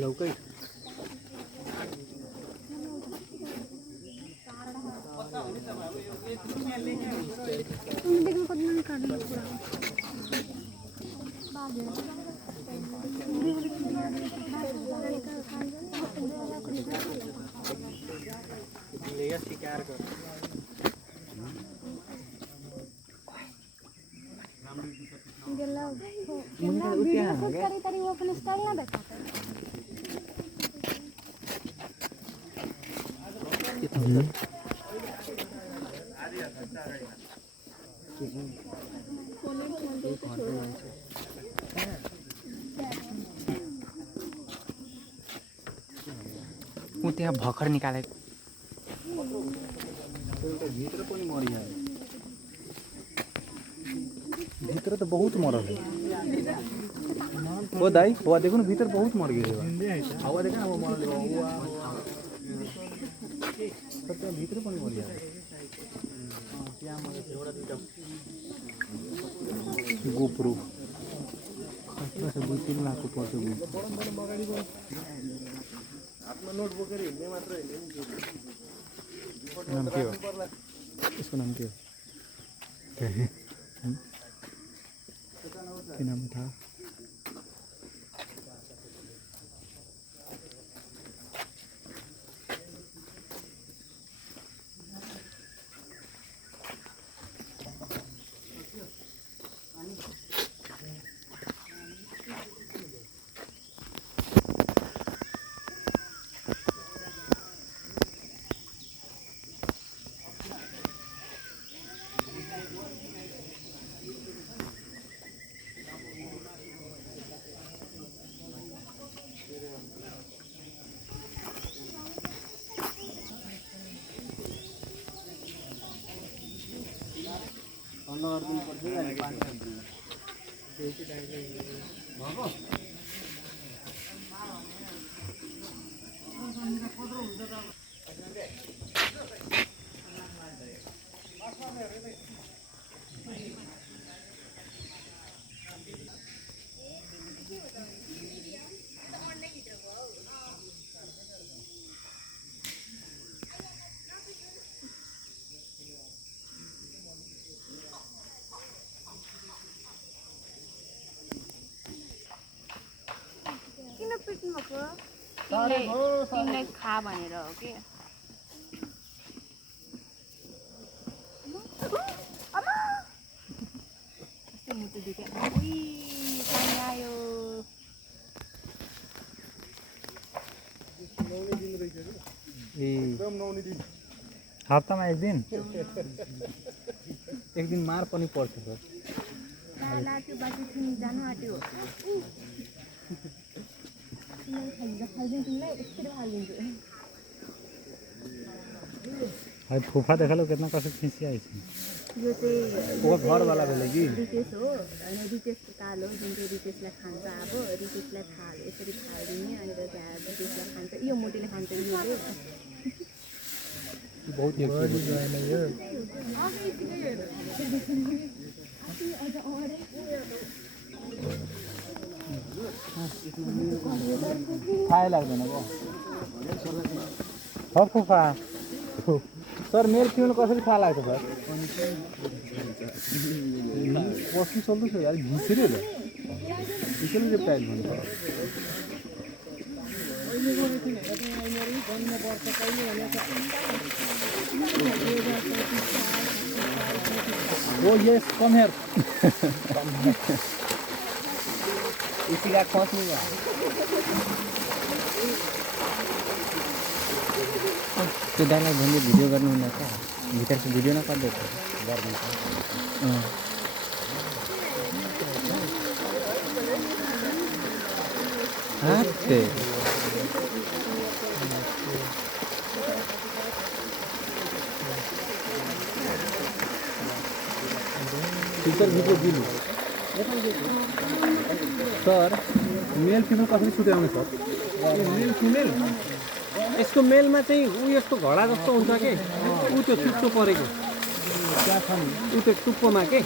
लौकै शिकार कर त्यहाँ भर्खर निकालेको भित्र पनि मरिहाल्यो भित्र त बहुत मरल हो दाइ हवा देखो न भित्र बहुत मर गयो हवा देखो अब मरल त्यहाँ भित्र पनि मरिहाल्यो गोप्रो 2-3 लाखको पर्छ आफ्नो नोट बोकेर हिँड्ने मात्र होइन नाम के हो यसको नाम के हो के नाम था तिमीलाई खा भनेर हो कि मुटु दुख्यो आयो हप्तामा एक दिन मार पनि पर्छ सर त्यो बाटो तिमी जानु आँट्यो फुफा देखा कितना कसो खिंची आई यो चाहिँ वो घर वाला भेले कि रितेश हो अनि रितेशको कालो जुन चाहिँ रितेशलाई खान्छ अब रितेशलाई यसरी फालिदिने अनि त्यहाँ रितेशलाई खान्छ यो मोटीले खान्छ योले बहुत थाहा लाग्दैन हो फुफा सर मेरो तिमीलाई कसरी थाहा लाग्छ सर बस्नु चल्दैछ यार घिसेर घिसेर टाइल भन्छ वो यस कम हियर इसी का खोज नहीं हुआ त्यो दाइलाई भन्दै भिडियो गर्नुहुन्न त भित्रको भिडियो न गर्दै गर्दिन्छ टीचर भित्र दिनु सर मेल फिमेल कसरी छुट्याउने सर मेल फिमेल यसको मेलमा चाहिँ ऊ यस्तो घडा जस्तो हुन्छ कि ऊ त्यो चुप्चो परेको त्यहाँ छ नि ऊ त्यो टुप्पोमा के